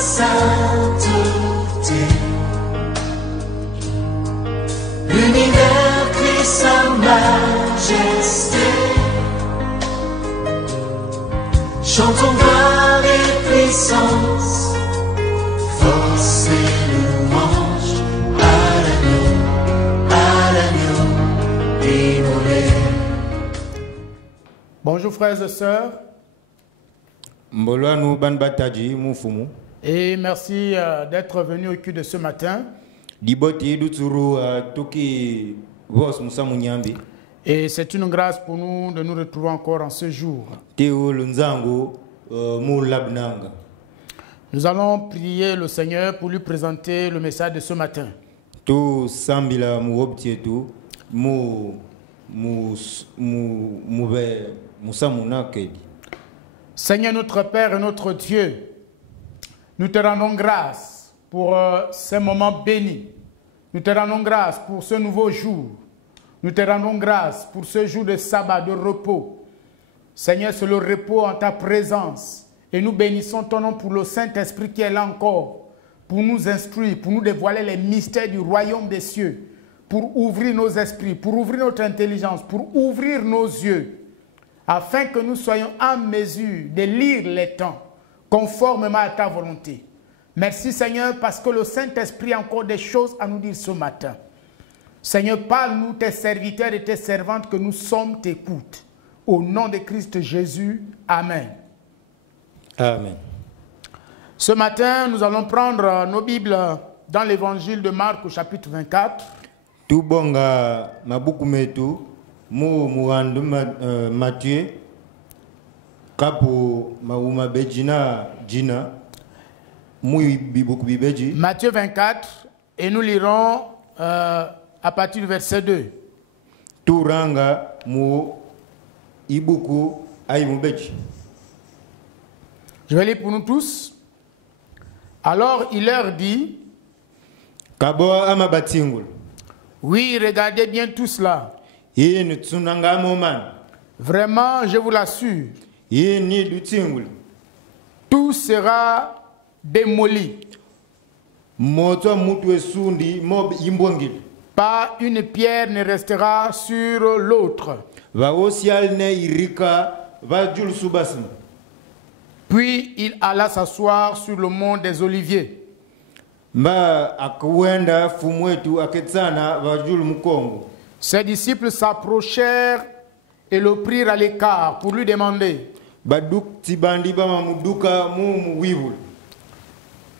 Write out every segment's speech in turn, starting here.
sainteté. L'univers crie sa majesté. Chantons gloire et puissance, force et louange à l'agneau immolé. Bonjour frères et sœurs. Et merci d'être venus au culte de ce matin. Et c'est une grâce pour nous de nous retrouver encore en ce jour. Nous allons prier le Seigneur pour lui présenter le message de ce matin. Seigneur notre Père et notre Dieu, nous te rendons grâce pour ces moments bénis. Nous te rendons grâce pour ce nouveau jour. Nous te rendons grâce pour ce jour de sabbat, de repos. Seigneur, c'est le repos en ta présence. Et nous bénissons ton nom pour le Saint-Esprit qui est là encore, pour nous instruire, pour nous dévoiler les mystères du royaume des cieux, pour ouvrir nos esprits, pour ouvrir notre intelligence, pour ouvrir nos yeux, afin que nous soyons en mesure de lire les temps conformément à ta volonté. Merci Seigneur parce que le Saint-Esprit a encore des choses à nous dire ce matin. Seigneur, parle-nous, tes serviteurs et tes servantes que nous sommes, t'écoute. Au nom de Christ Jésus, Amen. Amen. Ce matin, nous allons prendre nos Bibles dans l'évangile de Marc au chapitre 24. Tout bonga mabukumetu Matthieu kapo mauma bejina jina Matthieu 24 et nous lirons à partir du verset 2. Turanga mu ibuku aimubeji. Je vais lire pour nous tous. Alors il leur dit, Kabo amabatingul. Oui, regardez bien tout cela. Vraiment, je vous l'assure, tout sera démoli. Pas une pierre ne restera sur l'autre. Puis il alla s'asseoir sur le mont des Oliviers. Ses disciples s'approchèrent et le prirent à l'écart pour lui demander,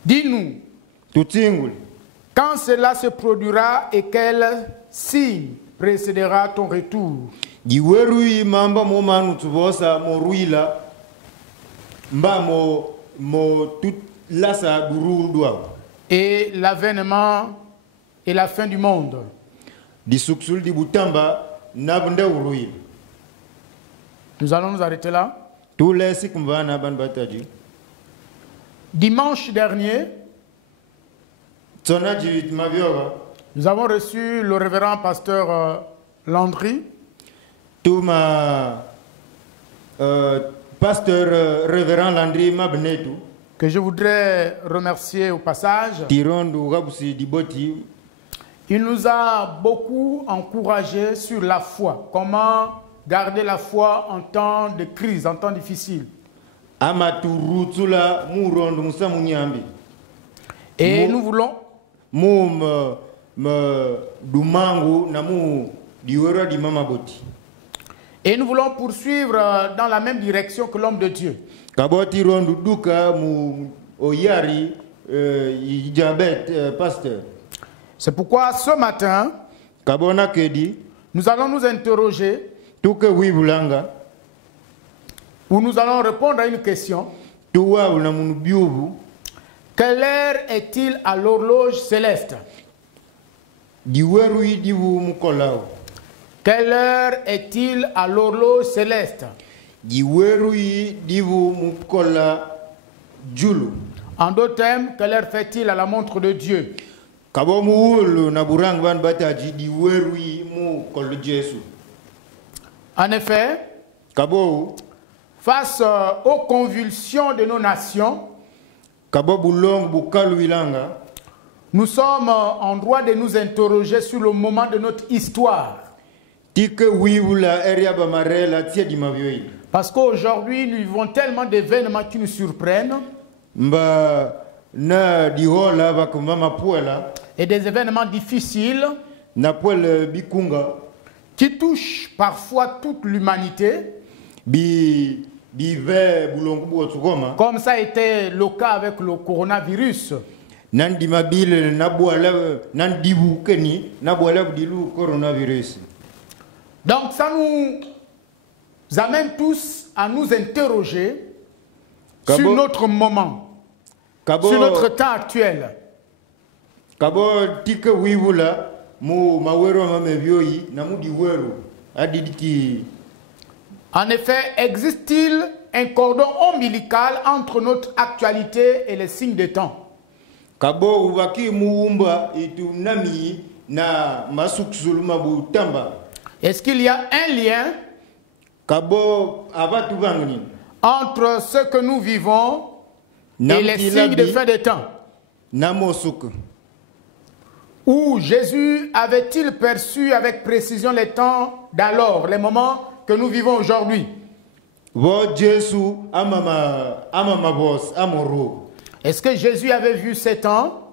dis-nous, quand cela se produira et quel signe précédera ton retour? Et l'avènement et la fin du monde. Nous allons nous arrêter là. Dimanche dernier, nous avons reçu le révérend pasteur Landry. Pasteur révérend Landry Mabnetu. Que je voudrais remercier au passage. Il nous a beaucoup encouragés sur la foi. Comment garder la foi en temps de crise, en temps difficile. Et nous voulons... Et nous voulons poursuivre dans la même direction que l'homme de Dieu. C'est pourquoi ce matin, nous allons nous interroger où nous allons répondre à une question. Quelle heure est-il à l'horloge céleste? Quelle heure est-il à l'horloge céleste? En d'autres termes, quelle heure fait-il à la montre de Dieu? En effet, face aux convulsions de nos nations, Kabo bulong bukalu ilanga. Nous sommes en droit de nous interroger sur le moment de notre histoire. Tike wiwula eria bamarela tia di mavyoil. Parce qu'aujourd'hui, nous vivons tellement d'événements qui nous surprennent. Mba na dihola bakumama puela. Et des événements difficiles Na puel bikunga. qui touchent parfois toute l'humanité. Ve bulongu buotugoma. Comme ça a été le cas avec le coronavirus. Nandi mabile nabuala nandibu keni nabuala dilu coronavirus. Donc ça nous amène tous à nous interroger sur notre moment, sur notre temps actuel. Kabo tike wiwula mu mawero mamevyoyi na mudi wero adiditi. En effet, existe-t-il un cordon ombilical entre notre actualité et les signes des temps? Kabo ubaki muumba itu nami na masuksulu tamba. Est-ce qu'il y a un lien Kabo abatu bangni entre ce que nous vivons et les signes de fin des temps? Namosuk. Où Jésus avait-il perçu avec précision les temps d'alors, les moments que nous vivons aujourd'hui? Est-ce que Jésus avait vu ces temps?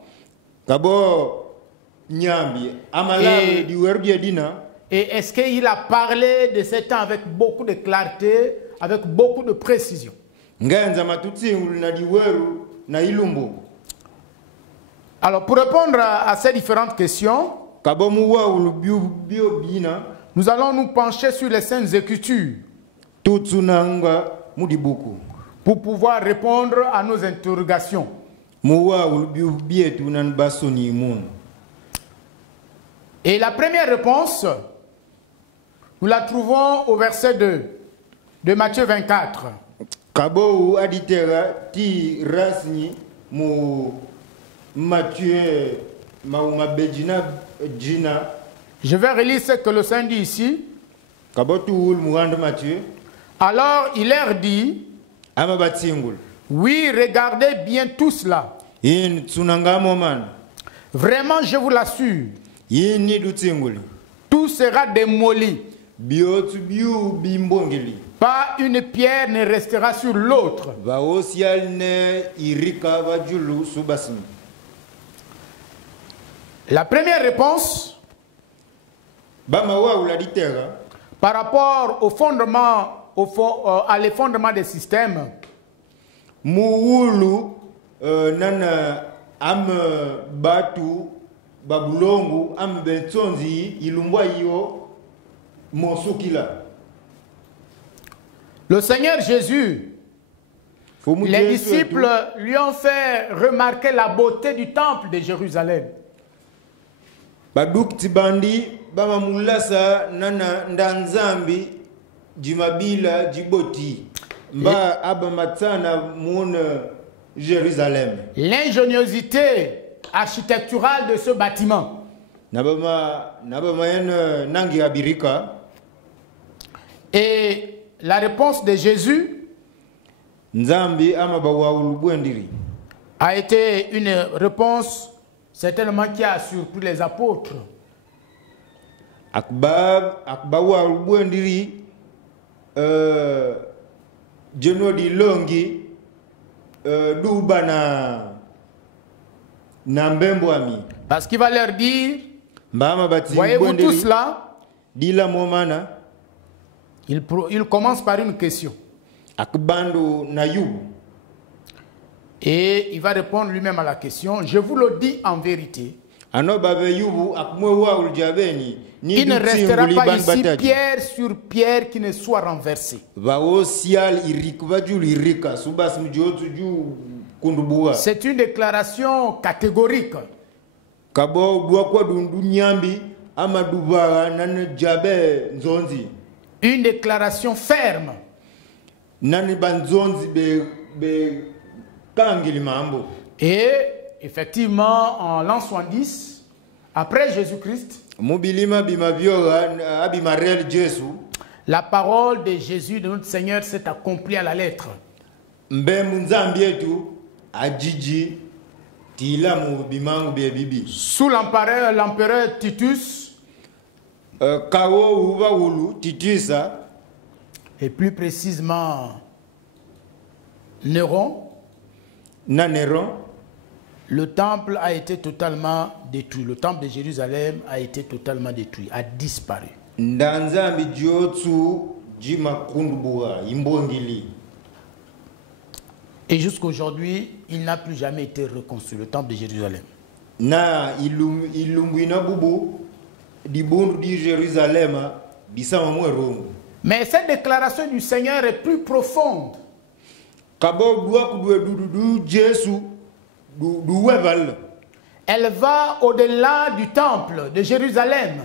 Et est-ce qu'il a parlé de ces temps avec beaucoup de clarté, avec beaucoup de précision? Alors, pour répondre à ces différentes questions, nous allons nous pencher sur les Saintes Écritures pour pouvoir répondre à nos interrogations. Et la première réponse, nous la trouvons au verset 2 de Matthieu 24. Je vais relire ce que le Saint dit ici. Alors il leur dit, oui, regardez bien tout cela. Vraiment, je vous l'assure, tout sera démoli. Pas une pierre ne restera sur l'autre. La première réponse, par rapport au fondement, à l'effondrement des systèmes, nana am batu babulongu am bentonzi ilumbwa yo monsukila. Le Seigneur Jésus, les disciples lui ont fait remarquer la beauté du temple de Jérusalem. Baduk tibandi bama mulasa nana ndanzambi jimabila jiboti mba abamatana mun Jérusalem. L'ingéniosité architecturale de ce bâtiment. Et la réponse de Jésus a été une réponse certainement qui a surpris les apôtres. Parce qu'il va leur dire, voyez-vous tout cela? Il commence par une question. Et il va répondre lui-même à la question. Je vous le dis en vérité. Il ne restera pas ici pierre sur pierre qui ne soit renversée. C'est une déclaration catégorique. Une déclaration ferme. Et effectivement, en l'an 70, après Jésus-Christ, la parole de Jésus, de notre Seigneur, s'est accomplie à la lettre. ajiji tila mu bimangu bya bibi sous l'empereur Titus, kawo uba ulu Titusa et plus précisément Néron, na Néron. le temple a été totalement détruit. Le temple de Jérusalem a été totalement détruit, a disparu. Ndanzambi jiotsu jima kundubua imbongili. Et jusqu'aujourd'hui, il n'a plus jamais été reconstruit, le temple de Jérusalem. Na ilumbuina bubu di bundu di Jérusalem bisama mwe Rome. Mais cette déclaration du Seigneur est plus profonde. Kabo dua kudwe du Jésus du weval. Elle va au-delà du temple de Jérusalem.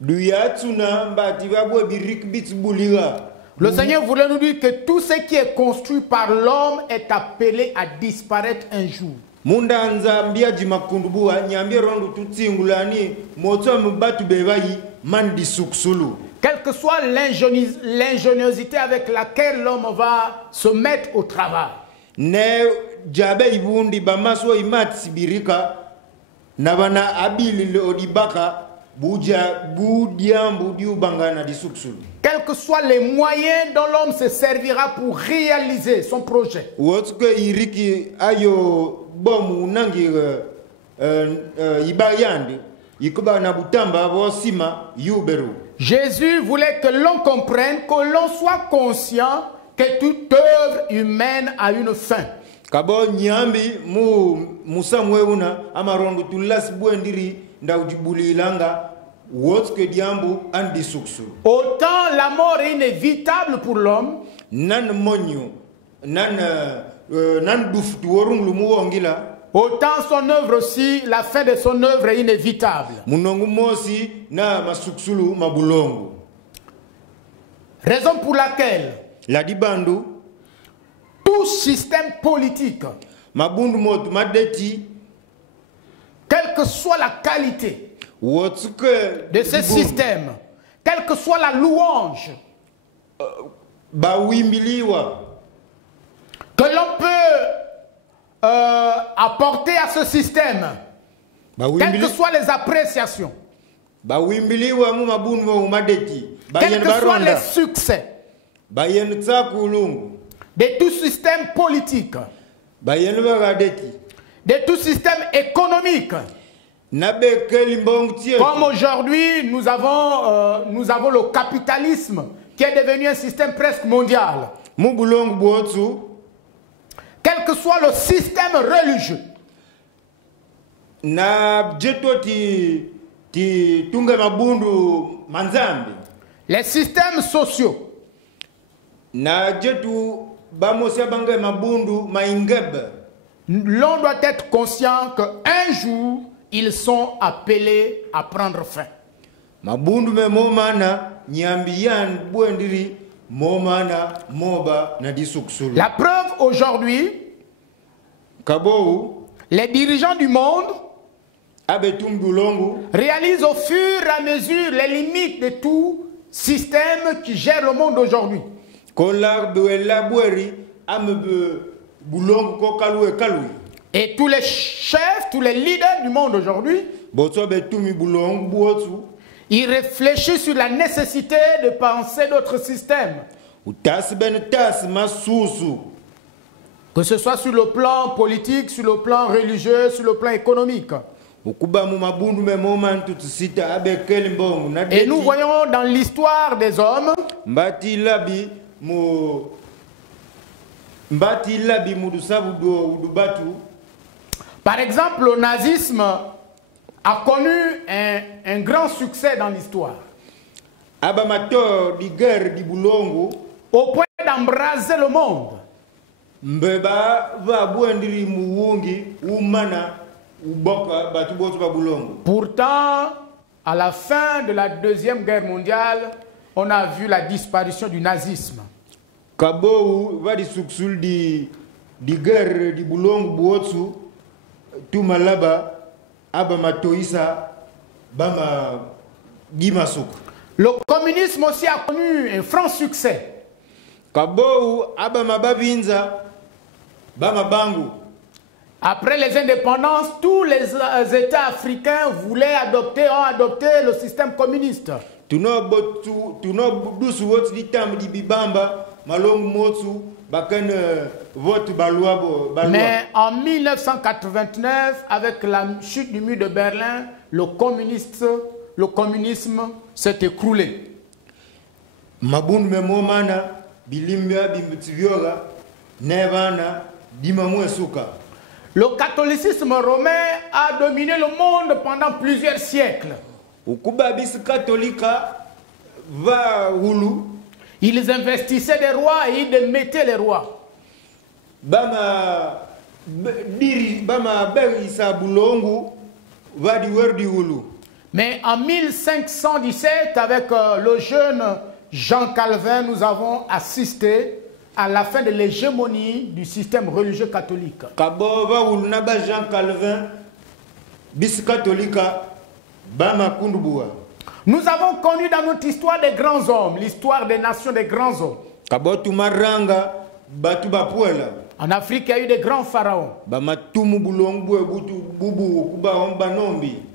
Du yatsuna mbati babwe birik bitsbuliga. Le Seigneur voulait nous dire que tout ce qui est construit par l'homme est appelé à disparaître un jour. Munda nzambia jimakundubua nyambia rondu tutsingulani moto mbatu bebayi mandi suksulu. Quelle que soit l'ingéniosité avec laquelle l'homme va se mettre au travail. Ne jabe ibundi bamaso imat sibirika nabana abili le odibaka budia budi ubangana di suksulu. Quels que soient les moyens dont l'homme se servira pour réaliser son projet. Wotsuke iriki ayo bomu nangi ibayandi ikuba na butamba bosima yuberu. Jésus voulait que l'on comprenne, que l'on soit conscient que toute œuvre humaine a une fin. Kabo nyambi musamwe una amarongo tulas buendiri ndaujibuli ilanga wotsuke diambu andi suksu. Autant la mort est inévitable pour l'homme, Nan monyo nan duftu worunglu muwongila. autant son œuvre aussi, la fin de son œuvre est inévitable. Munongu mosi na masuksulu mabulongo. Raison pour laquelle La dibandu tout système politique, mabundu motu madeti quelle que soit la qualité wotsuke de ce système, quelle que soit la louange bawimbiliwa que l'on peut apporter à ce système, quelles que soient les appréciations, bawimbiliwa mu mabundu mo madeti quels que soient les succès bayen tsakulungu de tout système politique, bayen bagadeti de tout système économique. nabe kelimbong tie Comme aujourd'hui, nous avons le capitalisme qui est devenu un système presque mondial. mu bulongo botsu Quel que soit le système religieux, na jeto ti tunga mabundu manzambi les systèmes sociaux, na jetu bamosia banga mabundu maingebe. l'on doit être conscient qu'un jour, ils sont appelés à prendre fin. Mabundu me momana nyambiyan buendiri momana moba na disuksulu. La preuve aujourd'hui, Kabou les dirigeants du monde abetum dulongu réalisent au fur et à mesure les limites de tout système qui gère le monde aujourd'hui. kolar buela bueri ambe bulongu ko kalui. Et tous les chefs, tous les leaders du monde aujourd'hui, Botso betumi bulongu buotsu ils réfléchissent sur la nécessité de penser d'autres systèmes. utasi ben tas masusu. Que ce soit sur le plan politique, sur le plan religieux, sur le plan économique. Ukuba mu mabundu me momantu tsita abe kelimbongu na Et nous voyons dans l'histoire des hommes mbati labi mudusabu do udubatu. par exemple, le nazisme a connu un grand succès dans l'histoire, Aba mator di guerre di bulongo au point d'embraser le monde. mbeba va buendiri muwungi umana uboka batu botu ba bulongo. Pourtant, à la fin de la Deuxième Guerre mondiale, on a vu la disparition du nazisme. Kabou va di suksul di guerre di bulongo botu tumalaba aba matoisa bama gimasuk. Le communisme aussi a connu un franc succès. Kabou aba mabavinza bama bangu. Après les indépendances, tous les États africains ont adopté le système communiste. Mais en 1989, avec la chute du mur de Berlin, le communisme s'est écroulé. Le catholicisme romain a dominé le monde pendant plusieurs siècles. Ils investissaient des rois et ils démettaient les rois. Mais en 1517, avec le jeune Jean Calvin, nous avons assisté à la fin de l'hégémonie du système religieux catholique. Nous avons connu dans notre histoire des grands hommes, l'histoire des nations des grands hommes. En Afrique, il y a eu des grands pharaons.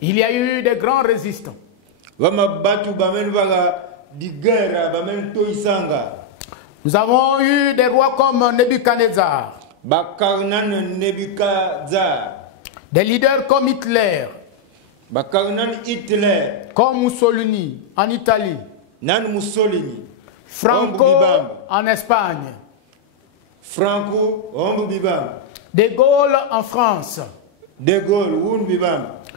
Il y a eu des grands résistants. Nous avons eu des rois comme Nebuchadnezzar, des leaders comme Hitler, comme Mussolini en Italie, Franco en Espagne, De Gaulle en France.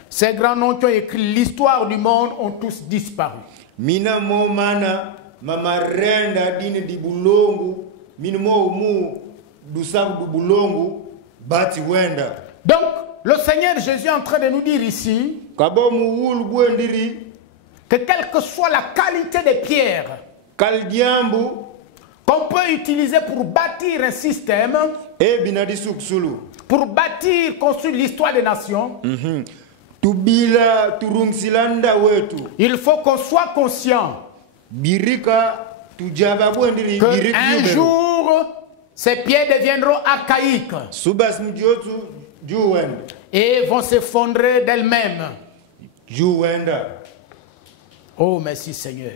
Ces grands noms qui ont écrit l'histoire du monde ont tous disparu. Donc, le Seigneur Jésus est en train de nous dire ici que quelle que soit la qualité des pierres qu'on peut utiliser pour bâtir un système, pour bâtir, construire l'histoire des nations, il faut qu'on soit conscient qu'un jour, ces pierres deviendront archaïques et vont s'effondrer d'elles-mêmes. Oh, merci Seigneur.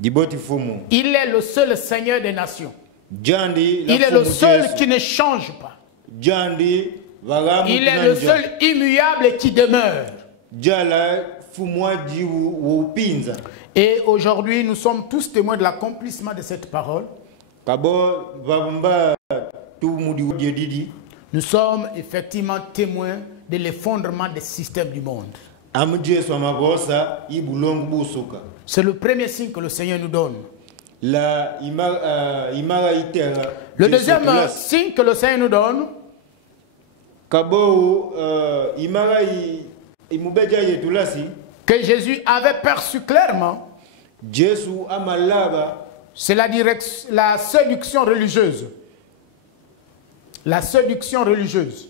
Il est le seul Seigneur des nations. Il est le seul qui ne change pas. Il est le seul immuable et qui demeure. Et aujourd'hui, nous sommes tous témoins de l'accomplissement de cette parole. Nous sommes effectivement témoins de l'effondrement des systèmes du monde. C'est le premier signe que le Seigneur nous donne. Le deuxième signe que le Seigneur nous donne, que Jésus avait perçu clairement, c'est la séduction religieuse. La séduction religieuse.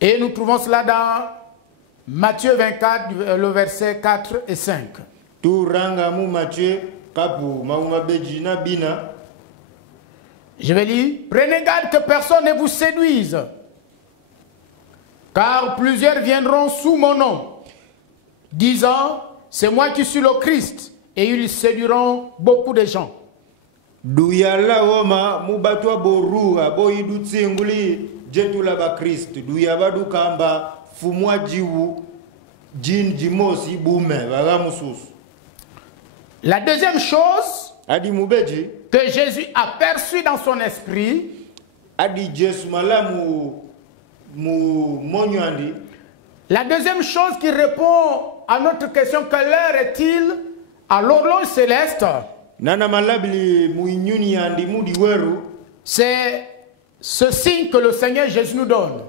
Et nous trouvons cela dans Matthieu 24, le verset 4 et 5. Je vais lire. Prenez garde que personne ne vous séduise, car plusieurs viendront sous mon nom, disant, c'est moi qui suis le Christ, et ils séduiront beaucoup de gens. La deuxième chose que Jésus a perçue dans son esprit, la deuxième chose qui répond à notre question, quelle heure est-il à l'horloge céleste, c'est ce signe que le Seigneur Jésus nous donne.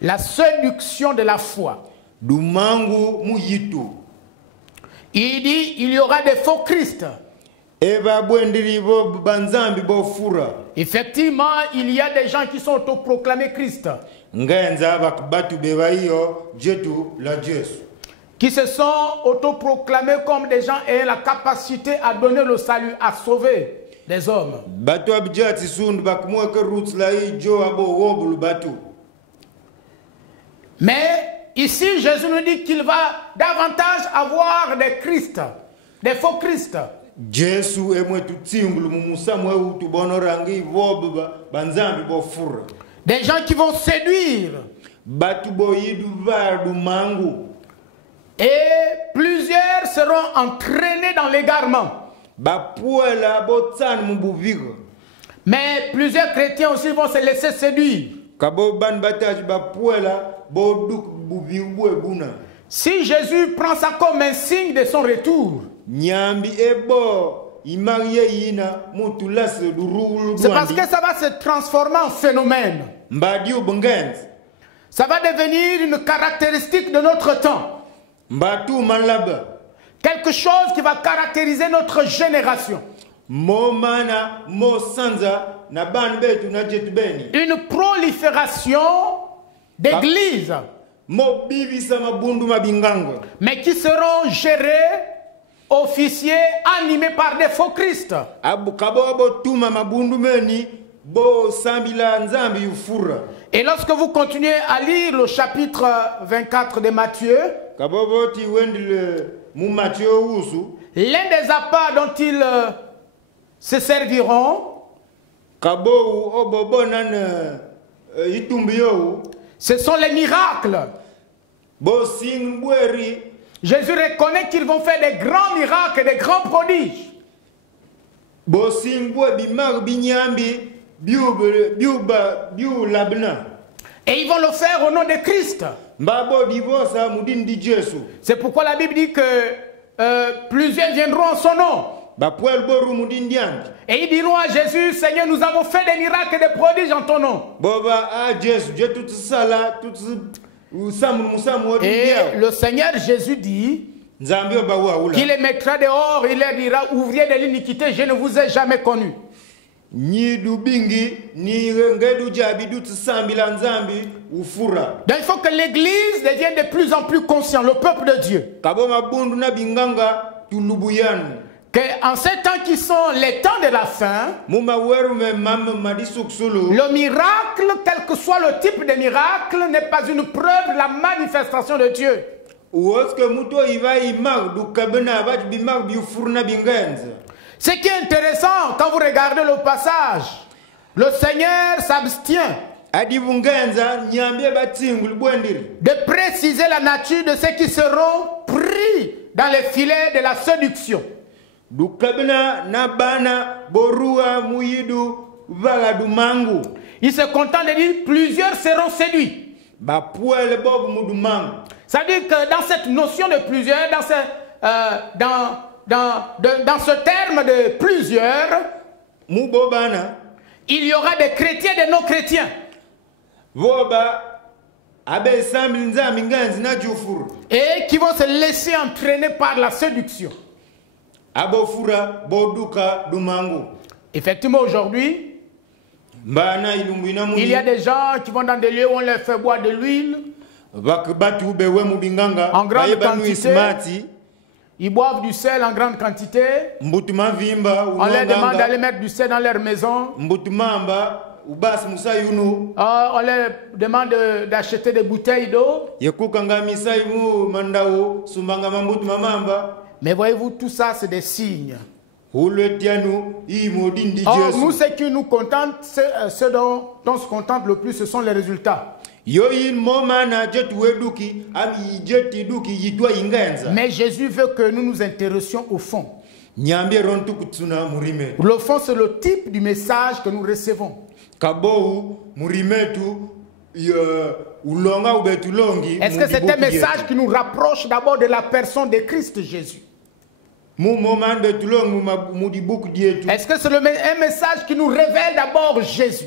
La séduction de la foi. Il dit, il y aura des faux Christ. Effectivement, il y a des gens qui sont autoproclamés Christ, qui se sont autoproclamés comme des gens ayant la capacité à donner le salut, à sauver. des hommes. Batu abjati sundu bakumweka roots la ijo abo wobulu batu. Mais ici, Jésus nous dit qu'il va davantage avoir des Christ, des faux Christ. Jesu emwe tutsingulu mumusa mwe utubonorangi vobu banzambi bofura. Des gens qui vont séduire. Batu boyidu vardu mangu. Et plusieurs seront entraînés dans l'égarement. Bapuela botsan mubuvigo. Mais plusieurs chrétiens aussi vont se laisser séduire. Kabo ban bataj bapuela boduk buvibu ebuna. Si Jésus prend ça comme un signe de son retour, Nyambi ebo imarie yina mutulas durulu. c'est parce que ça va se transformer en phénomène. Mbadiu bungens. Ça va devenir une caractéristique de notre temps. Mbatu malaba. Quelque chose qui va caractériser notre génération. Mo mana mo sanza na ban betu na jetubeni. Une prolifération d'églises, Mo bibisa mabundu mabinganga. mais qui seront gérées, officiées, animées par des faux Christ. Abu kabo bo tuma mabundu meni bo sambila nzambi ufura. Et lorsque vous continuez à lire le chapitre 24 de Matthieu, Kabo bo ti wendile mu Matthieu usu. l'un des appâts dont ils se serviront, Kabo obobo nan itumbiyo. ce sont les miracles. Bo sing bweri. Jésus reconnaît qu'ils vont faire des grands miracles et des grands prodiges. Bo sing bwe bimar binyambi biu labna. Et ils vont le faire au nom de Christ. Mbabo divorce mudin di Jesu. C'est pourquoi la Bible dit que plusieurs viendront en son nom. Bapuel boru mudin diant. Et ils diront à Jésus, Seigneur, nous avons fait des miracles et des prodiges en ton nom. Boba a Jesu, je tout sala, tout samu musamu Et le Seigneur Jésus dit qu'il les mettra dehors, il leur dira, ouvriers de l'iniquité, je ne vous ai jamais connus. Ni dubingi, ni ngedu jabi du sambila nzambi ufura. Donc il faut que l'Église devienne de plus en plus conscient, le peuple de Dieu. Kaboma bundu na binganga tulubuyan. Qu'en ces temps qui sont les temps de la fin, le miracle, quel que soit le type de miracle, n'est pas une preuve de la manifestation de Dieu. Ce qui est intéressant, quand vous regardez le passage, le Seigneur s'abstient de préciser la nature de ceux qui seront pris dans les filets de la séduction. Il se contente de dire plusieurs seront séduits. Ça veut dire que dans cette notion de plusieurs, dans ce terme de plusieurs, il y aura des chrétiens et des non-chrétiens. Et qui vont se laisser entraîner par la séduction. Effectivement, aujourd'hui, il y a des gens qui vont dans des lieux où on leur fait boire de l'huile en grande quantité. Ils boivent du sel en grande quantité. On leur demande d'aller mettre du sel dans leur maison. On leur demande d'acheter des bouteilles d'eau. Mais voyez-vous, tout ça, c'est des signes. Or, nous, ce qui nous contente, ce dont on se contente le plus, ce sont les résultats. Mais Jésus veut que nous nous intéressions au fond. Le fond, c'est le type du message que nous recevons. Est-ce que c'est un message qui nous rapproche d'abord de la personne de Christ Jésus? Est-ce que c'est un message qui nous révèle d'abord Jésus?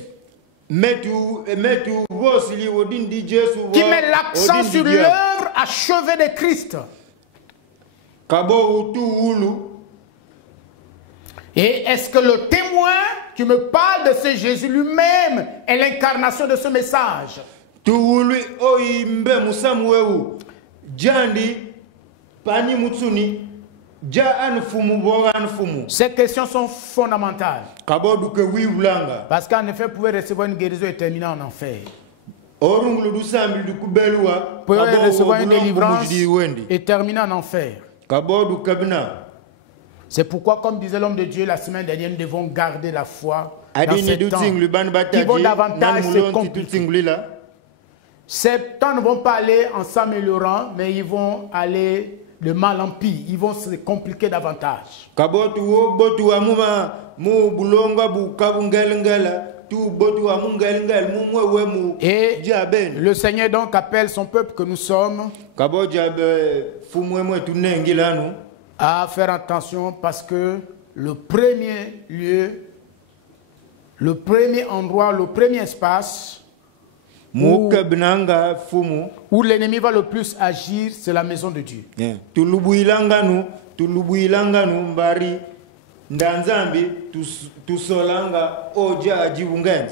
Qui met l'accent sur l'œuvre achevée de Christ. Et est-ce que le témoin qui me parle de ce Jésus lui-même est l'incarnation de ce message? Ces questions sont fondamentales. Parce qu'en effet, vous pouvez recevoir une guérison et terminer en enfer. Vous pouvez recevoir une délivrance et terminer en enfer. C'est pourquoi, comme disait l'homme de Dieu la semaine dernière, nous devons garder la foi dans ces temps qui vont davantage se compliquer. Ces temps ne vont pas aller en s'améliorant, mais ils vont aller de mal en pire. Ils vont se compliquer davantage. Et le Seigneur donc appelle son peuple que nous sommes à faire attention, parce que le premier lieu, le premier endroit, le premier espace où l'ennemi va le plus agir, c'est la maison de Dieu.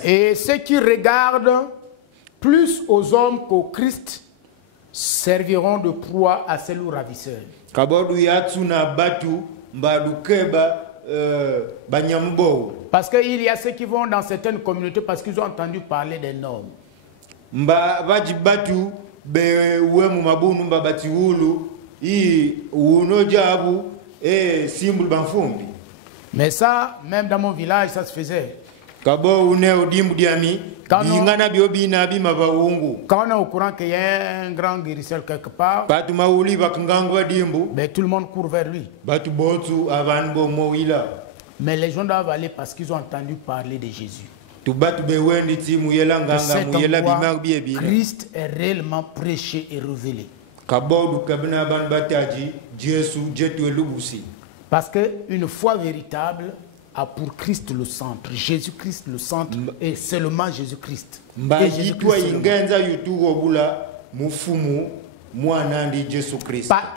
Et ceux qui regardent plus aux hommes qu'au Christ serviront de proie à ces loups ravisseurs. Parce qu'il y a ceux qui vont dans certaines communautés parce qu'ils ont entendu parler des normes. Mais ça, même dans mon village, ça se faisait. Quand on est au courant qu'il y a un grand guérisseur quelque part, ben, tout le monde court vers lui. Mais les gens doivent aller parce qu'ils ont entendu parler de Jésus. Christ est réellement prêché et révélé. Parce qu'une foi véritable a pour Christ le centre, Jésus-Christ le centre, et seulement Jésus-Christ. Pas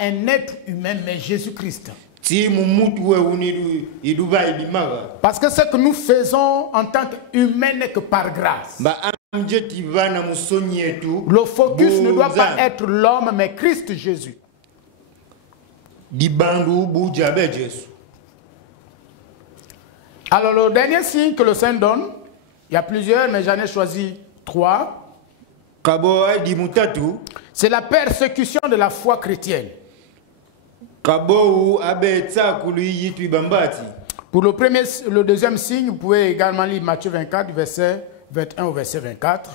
un être humain, mais Jésus-Christ. Parce que ce que nous faisons en tant qu'humains n'est que par grâce. Le focus ne doit pas être l'homme, mais Christ Jésus. Alors le dernier signe que le Saint donne, il y a plusieurs, mais j'en ai choisi 3. C'est la persécution de la foi chrétienne. Pour le deuxième signe, vous pouvez également lire Matthieu 24, du verset 21 au verset 24.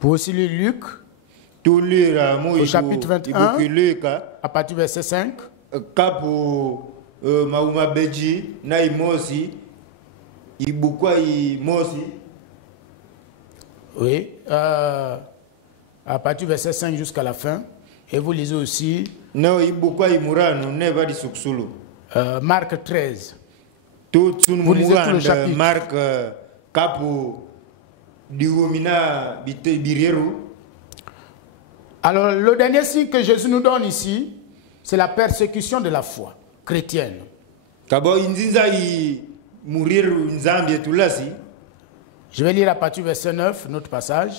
Pour aussi lire Luc, au chapitre 21, à partir du verset 5. Oui, à partir du verset 5 jusqu'à la fin. Et vous lisez aussi Marc 13. Vous lisez tout le chapitre. Alors, le dernier signe que Jésus nous donne ici, c'est la persécution de la foi chrétienne. Je vais lire à partir du verset 9, notre passage.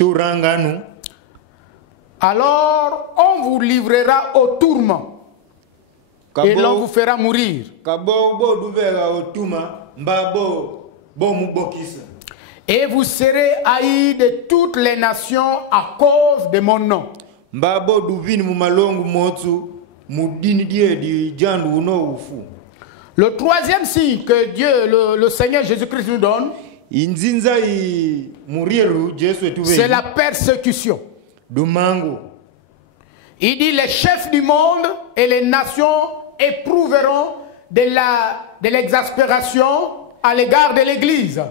Alors, on vous livrera au tourment et l'on vous fera mourir. Et vous serez haïs de toutes les nations à cause de mon nom. Le troisième signe que Dieu, le Seigneur Jésus-Christ nous donne, c'est la persécution. Il dit: les chefs du monde et les nations éprouveront de l'exaspération à l'égard de l'Église.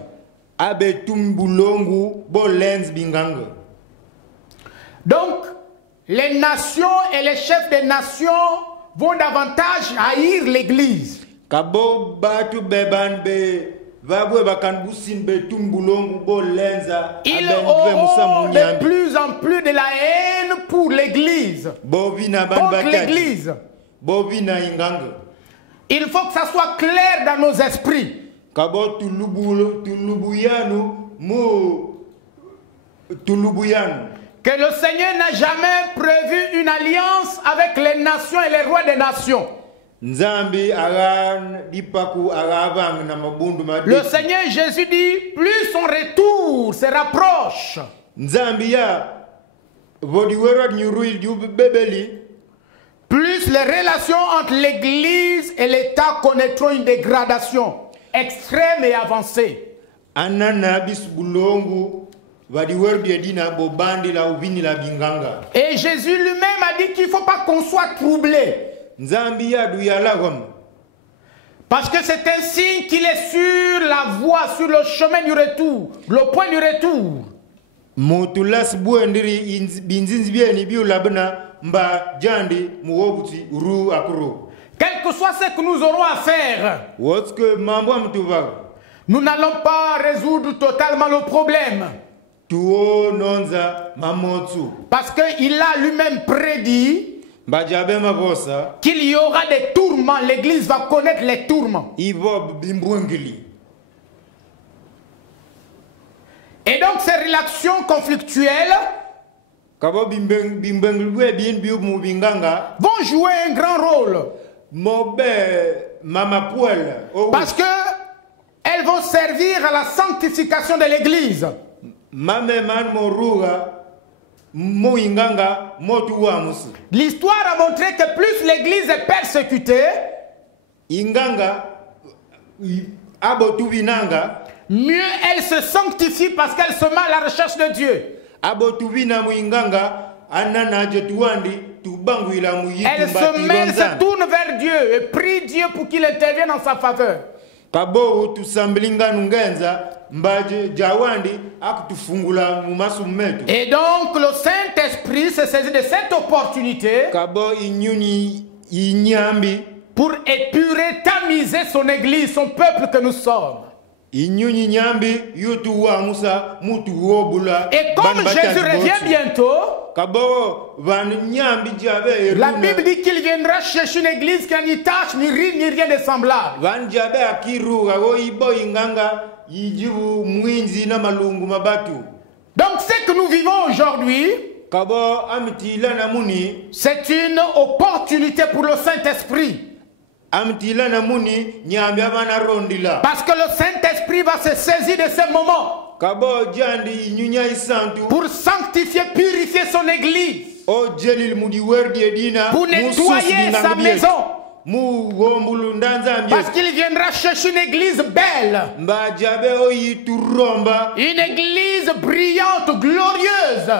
Donc, les nations et les chefs des nations vont davantage haïr l'Église. Ils auront de plus en plus de la haine pour l'Église, contre l'Église. Il faut que ça soit clair dans nos esprits. que le Seigneur n'a jamais prévu une alliance avec les nations et les rois des nations. Nzambi agan dipaku agavang na mabundu mabiki. Le Seigneur Jésus dit, plus son retour se rapproche, Nzambi ya vodiwera nyuruil du bebeli. plus les relations entre l'Église et l'État connaîtront une dégradation extrême et avancée. Anana bis bulongu vadiwer biedina bobandi la ubini la binganga. Et Jésus lui-même a dit qu'il ne faut pas qu'on soit troublé. Nzambi ya du yalagom. Parce que c'est un signe qu'il est sur la voie, sur le chemin du retour, le point du retour. Motulas buendiri binzinzi bieni biulabna mba jandi muwobuti ru akuru. Quel que soit ce que nous aurons à faire, What's que mambo mtuva? nous n'allons pas résoudre totalement le problème. Tuo nonza mamotsu. Parce qu'il a lui-même prédit Bajabe mabosa. qu'il y aura des tourments. L'Église va connaître les tourments. Ivo bimbwengili. Et donc ces relations conflictuelles Kabo bimbengwe bien biu mubinganga. vont jouer un grand rôle. Mobe mama puel. Parce que elles vont servir à la sanctification de l'Église. Mame man moruga. Moinganga motu wamusi. L'histoire a montré que plus l'Église est persécutée, Inganga abotu binanga. mieux elle se sanctifie parce qu'elle se met à la recherche de Dieu. Abotu bina muinganga anana jetuandi tubanguila muyitu Elle se tourne vers Dieu et prie Dieu pour qu'il intervienne en sa faveur. Kabo tusambilinga nungenza mbaje jawandi akutufungula mumasu metu. Et donc le Saint-Esprit se saisit de cette opportunité Kabo inyuni inyambi pour épurer, tamiser son Église, son peuple que nous sommes. inyuni nyambi yutu wa musa mutu wobula. Et comme Jésus revient bientôt, Kabo van nyambi jabe la Bible dit qu'il viendra chercher une église qui n'a ni tache, ni ride, ni rien de semblable. Van jabe akiru wo ibo inganga yijibu mwinzi na malungu mabatu. Donc ce que nous vivons aujourd'hui, Kabo amtila na muni. c'est une opportunité pour le Saint-Esprit. Amtila na muni nyambi abana rondila. Parce que le Saint-Esprit va se saisir de ce moment Kabo jandi nyunya isantu. pour sanctifier, purifier son église, O jelil mudi werdi edina. pour nettoyer sa maison. Mu gombulu ndanza Parce qu'il viendra chercher une église belle, Mba jabe o yituromba. une église brillante, glorieuse.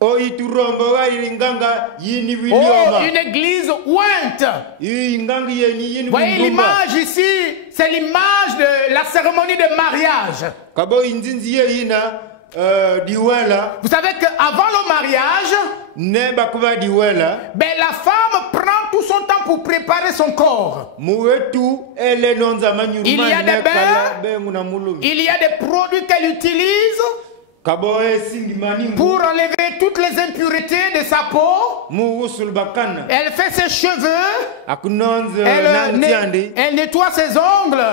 O yituromba wa inganga yini Oh, wilioma. une église ointe. Inganga yeni yini Voyez windumba. l'image ici, c'est l'image de la cérémonie de mariage. Kabo inzinzi ye ina diwela. Vous savez qu'avant le mariage, Ne bakuba diwela. ben, la femme prend tout son temps pour préparer son corps. Muwetu ele nonza manyuruma. Il y a des bains. Il y a des produits qu'elle utilise Kabo e singi manimu. pour enlever toutes les impuretés de sa peau. Mu usul bakana. Elle fait ses cheveux, Akunonze elle, nantiandi. elle nettoie ses ongles.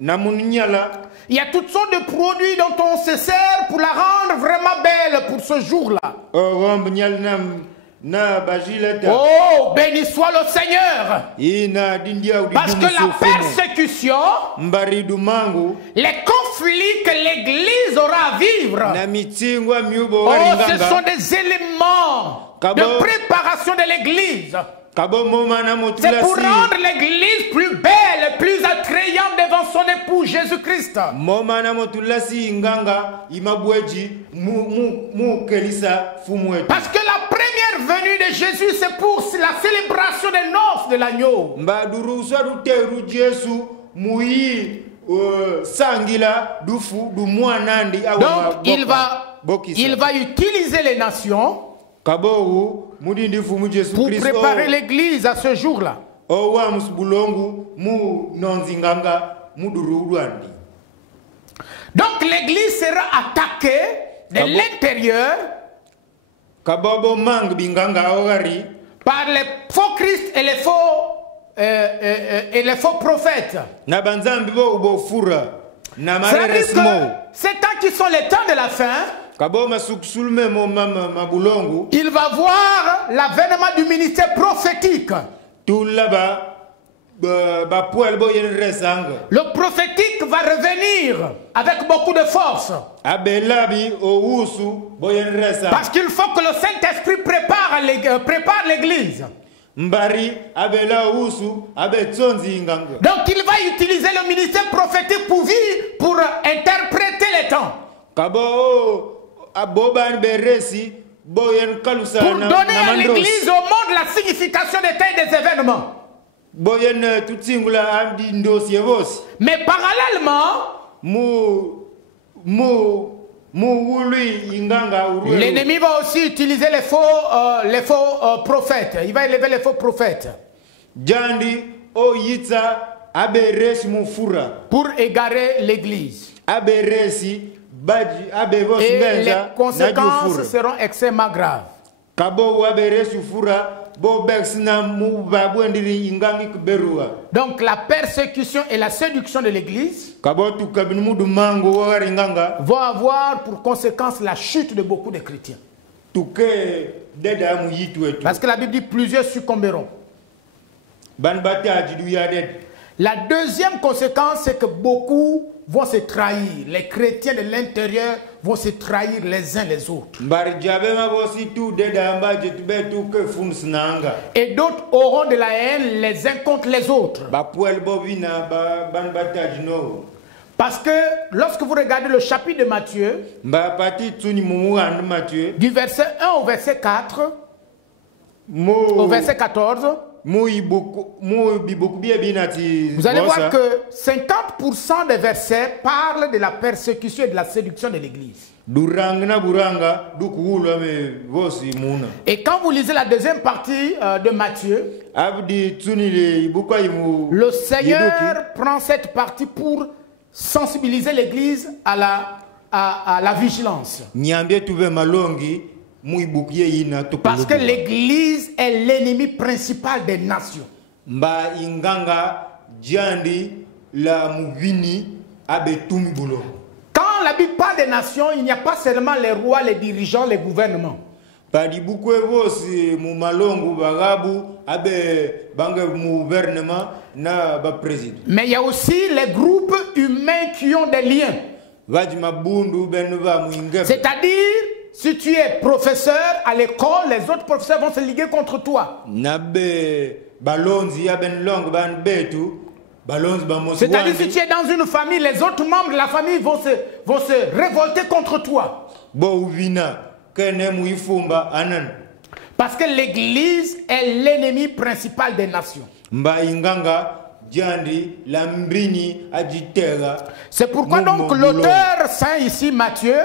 Namuninyala. Il y a toutes sortes de produits dont on se sert pour la rendre vraiment belle pour ce jour-là. O gomb nyal na bajileta. Oh, béni soit le Seigneur. Ina dindia udi. Parce que la persécution, Mbaridu mangu. les conflits que l'Église aura à vivre, Na mitingwa miubo oh, waringanga. ce sont des éléments de préparation de l'Église. Kabo moma na C'est pour motulasi. rendre l'Église plus belle, plus attrayante devant son époux Jésus-Christ. Moma na motulasi inganga imabweji mu kelisa fumwetu. Parce que la première venue de Jésus, c'est pour la célébration des noces de l'agneau. Mbaduru swadu teru Jesu muyi sangila dufu du mwanandi awa. Donc, il va utiliser les nations Kabo mudindi fumu Jesu pour Christ. préparer l'Église à ce jour-là. Owa musbulongu mu nonzinganga muduru udwandi. Donc l'Église sera attaquée de l'intérieur Kabobo mang binganga ogari. par les faux Christ et les faux prophètes. Na banzambi bo ubofura. Na C'est-à-dire mareresmo. que ces temps qui sont les temps de la fin, Kabo masuksulu memo mabulongu. il va voir l'avènement du ministère prophétique. Tout là-bas. Le prophétique va revenir avec beaucoup de force. Parce qu'il faut que le Saint-Esprit prépare l'église. Donc il va utiliser le ministère prophétique pour interpréter les temps. Pour donner à l'église, au monde, la signification des temps et des événements. Mais parallèlement, l'ennemi va aussi utiliser les faux prophètes. Il va élever les faux prophètes pour égarer l'église. Et les conséquences seront extrêmement graves. Donc la persécution et la séduction de l'église vont avoir pour conséquence la chute de beaucoup de chrétiens. Parce que la Bible dit plusieurs succomberont. La deuxième conséquence, c'est que beaucoup vont se trahir. Les chrétiens de l'intérieur vont se trahir les uns les autres. Et d'autres auront de la haine les uns contre les autres. Parce que lorsque vous regardez le chapitre de Matthieu, du verset 1 au verset 4, au verset 14, vous allez voir que 50% des versets parlent de la persécution et de la séduction de l'église. Et quand vous lisez la deuxième partie de Matthieu, le Seigneur prend cette partie pour sensibiliser l'église à la vigilance. Parce que l'église est l'ennemi principal des nations. Quand la Bible parle des nations, il n'y a pas seulement les rois, les dirigeants, les gouvernements. Mais il y a aussi les groupes humains qui ont des liens. C'est-à-dire, si tu es professeur à l'école, les autres professeurs vont se liguer contre toi. C'est-à-dire, si tu es dans une famille, les autres membres de la famille vont se révolter contre toi. Parce que l'église est l'ennemi principal des nations. C'est pourquoi donc l'auteur saint ici, Matthieu,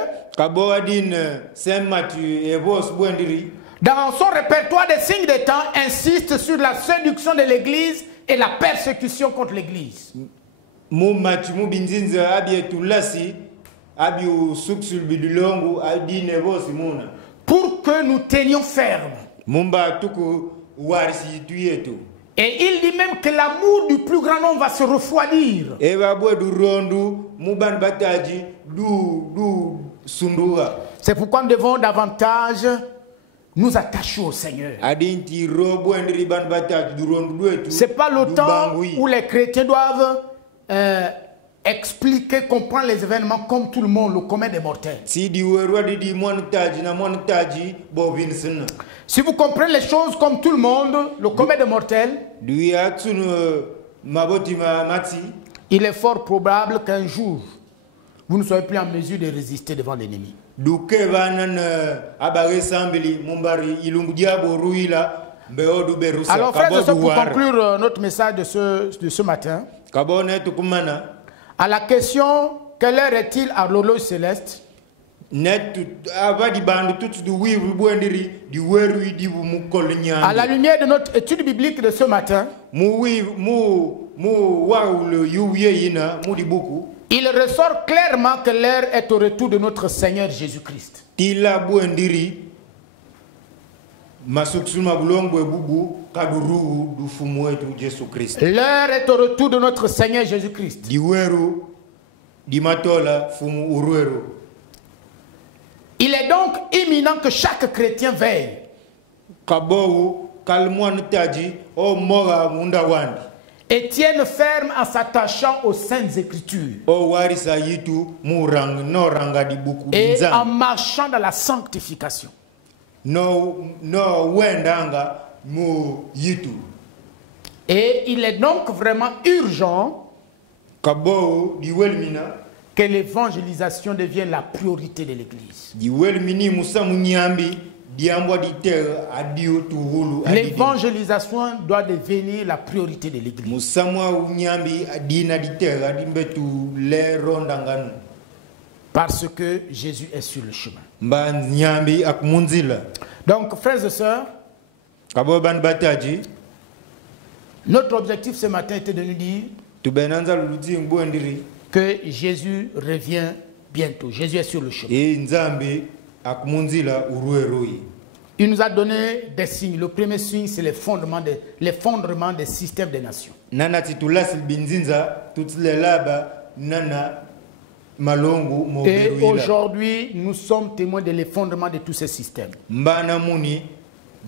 dans son répertoire des signes des temps, insiste sur la séduction de l'église et la persécution contre l'église. Pour que nous tenions ferme. Et il dit même que l'amour du plus grand nombre va se refroidir. C'est pourquoi nous devons davantage nous attacher au Seigneur. Ce n'est pas le temps où les chrétiens doivent expliquer, comprendre les événements comme tout le monde, le commun des mortels. Si vous comprenez les choses comme tout le monde, le commun des mortels, il est fort probable qu'un jour, vous ne soyez plus en mesure de résister devant l'ennemi. Alors, frères et sœurs, pour conclure notre message de ce matin, à la question « Quelle heure est-il à l'horloge céleste ?» À la lumière de notre étude biblique de ce matin, il ressort clairement que l'heure est au retour de notre Seigneur Jésus-Christ. L'heure est au retour de notre Seigneur Jésus-Christ. Il est donc imminent que chaque chrétien veille. Kabou kalmouan taji o mora munda wandi. Et tienne ferme en s'attachant aux saintes écritures. O warisa yitu murang no ranga di buku Et nzambe. en marchant dans la sanctification. No wendanga mu yitu. Et il est donc vraiment urgent Kabou di welmina. Que l'évangélisation devienne la priorité de l'Église. Di welmini musa munyambi diambo di terre adio tuhulu adidi. L'évangélisation doit devenir la priorité de l'Église. Musamwa unyambi adina di terre adimbetu le rondanganu. Parce que Jésus est sur le chemin. Mba nyambi akmunzila. Donc, frères et sœurs, Kabo ban bataji. notre objectif ce matin était de nous dire Tubenanza luluti ngwendiri. Que Jésus revient bientôt. Jésus est sur le chemin. E nzambi akmunzila urueroi. Il nous a donné des signes. Le premier signe, c'est l'effondrement des systèmes des nations. Nana titulas binzinza tutslelaba nana malongu mo Et beruila. aujourd'hui, nous sommes témoins de l'effondrement de tous ces systèmes. Mbana muni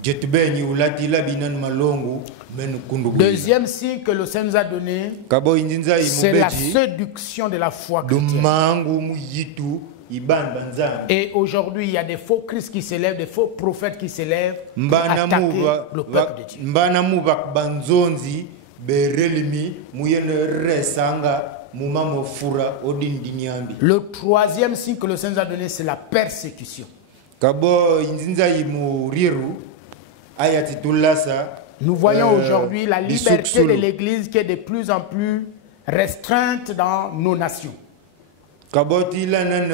jetubeni ulati labinan malongu men kunduguila. Deuxième signe que le Seigneur nous a donné, Kabo inzinza c'est la imubeji séduction de la foi chrétienne. dumangu muyitu iban banzan. Et aujourd'hui, il y a des faux Christ qui s'élèvent, des faux prophètes qui s'élèvent pour Mbana attaquer muba le peuple de Dieu. mbana muba banzonzi berelimi muyene resanga mumamo fura odin dinyambi. Le troisième signe que le Seigneur nous a donné, c'est la persécution. Kabo inzinza imuriru ayati tulasa. Nous voyons aujourd'hui la liberté Suksulu. de l'Église qui est de plus en plus restreinte dans nos nations. Kaboti lanan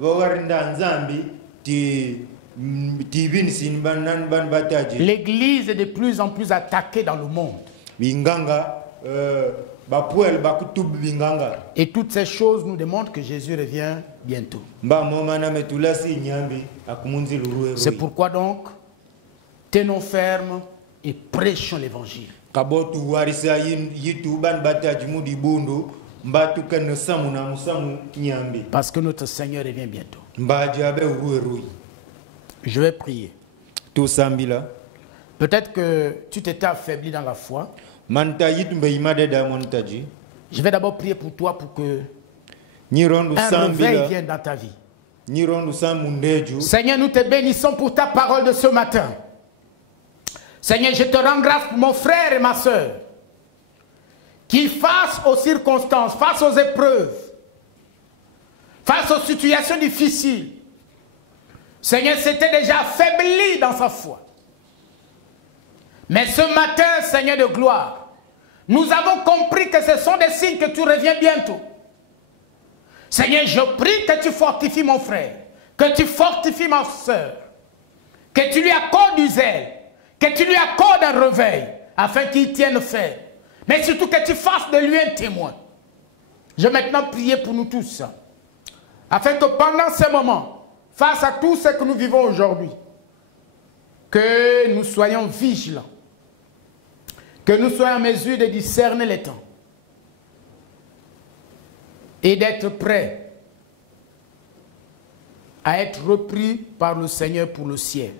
wawarinda nzambi ti binsin banan ban bataji. L'Église est de plus en plus attaquée dans le monde. Binganga bapuel bakutub binganga. Et toutes ces choses nous démontrent que Jésus revient bientôt. Mba momana metulasi nyambi akumunzi luruwe. C'est pourquoi donc, tenons ferme et prêchons l'Évangile. Kabotu warisa yitu ban bataji mudi bundu mbatu kan samu na musamu nyambi. Parce que notre Seigneur revient bientôt. Mba jabe uruwe rui. Je vais prier. Tu sambila. Peut-être que tu t'étais affaibli dans la foi. Manta yitu mbe imade da montaji. Je vais d'abord prier pour toi pour que Nirondu un réveil sambila. vienne dans ta vie. Nirondu samundeju. Seigneur, nous te bénissons pour ta parole de ce matin. Seigneur, je te rends grâce pour mon frère et ma soeur qui, face aux circonstances, face aux épreuves, face aux situations difficiles, Seigneur, s'était déjà affaibli dans sa foi. Mais ce matin, Seigneur de gloire, nous avons compris que ce sont des signes que tu reviens bientôt. Seigneur, je prie que tu fortifies mon frère, que tu fortifies ma soeur, que tu lui accordes du zèle, que tu lui accordes un réveil, afin qu'il tienne ferme. Mais surtout que tu fasses de lui un témoin. Je vais maintenant prier pour nous tous, afin que pendant ce moment, face à tout ce que nous vivons aujourd'hui, que nous soyons vigilants, que nous soyons en mesure de discerner les temps et d'être prêts à être repris par le Seigneur pour le ciel.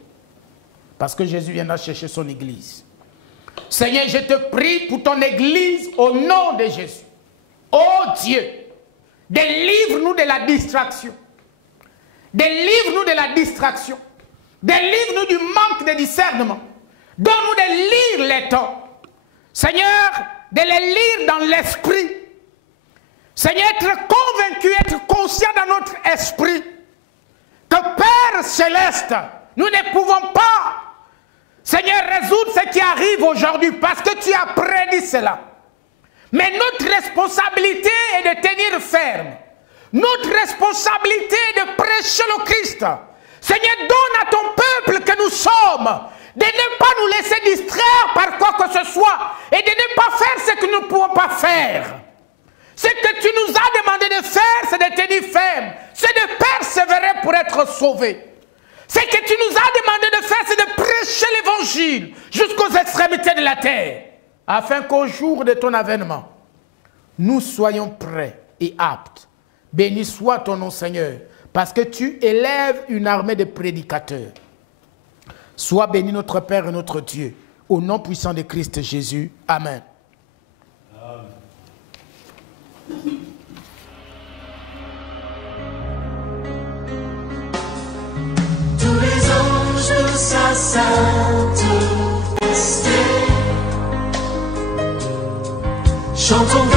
Parce que Jésus viendra chercher son église. Seigneur, je te prie pour ton église au nom de Jésus. Oh Dieu, délivre-nous de la distraction. Délivre-nous de la distraction. Délivre-nous du manque de discernement. Donne-nous de lire les temps. Seigneur, de les lire dans l'esprit. Seigneur, être convaincu, être conscient dans notre esprit que Père Céleste, nous ne pouvons pas, Seigneur, résoudre ce qui arrive aujourd'hui parce que tu as prédit cela. Mais notre responsabilité est de tenir ferme. Notre responsabilité est de prêcher le Christ. Seigneur, donne à ton peuple que nous sommes de ne pas nous laisser distraire par quoi que ce soit et de ne pas faire ce que nous ne pouvons pas faire. Ce que tu nous as demandé de faire, c'est de tenir ferme, c'est de persévérer pour être sauvé. Ce que tu nous as demandé de faire, c'est de prêcher l'évangile jusqu'aux extrémités de la terre, afin qu'au jour de ton avènement, nous soyons prêts et aptes. Béni soit ton nom, Seigneur, parce que tu élèves une armée de prédicateurs. Sois béni notre Père et notre Dieu, au nom puissant de Christ Jésus. Amen. Tous les anges de sa sainte majesté chantent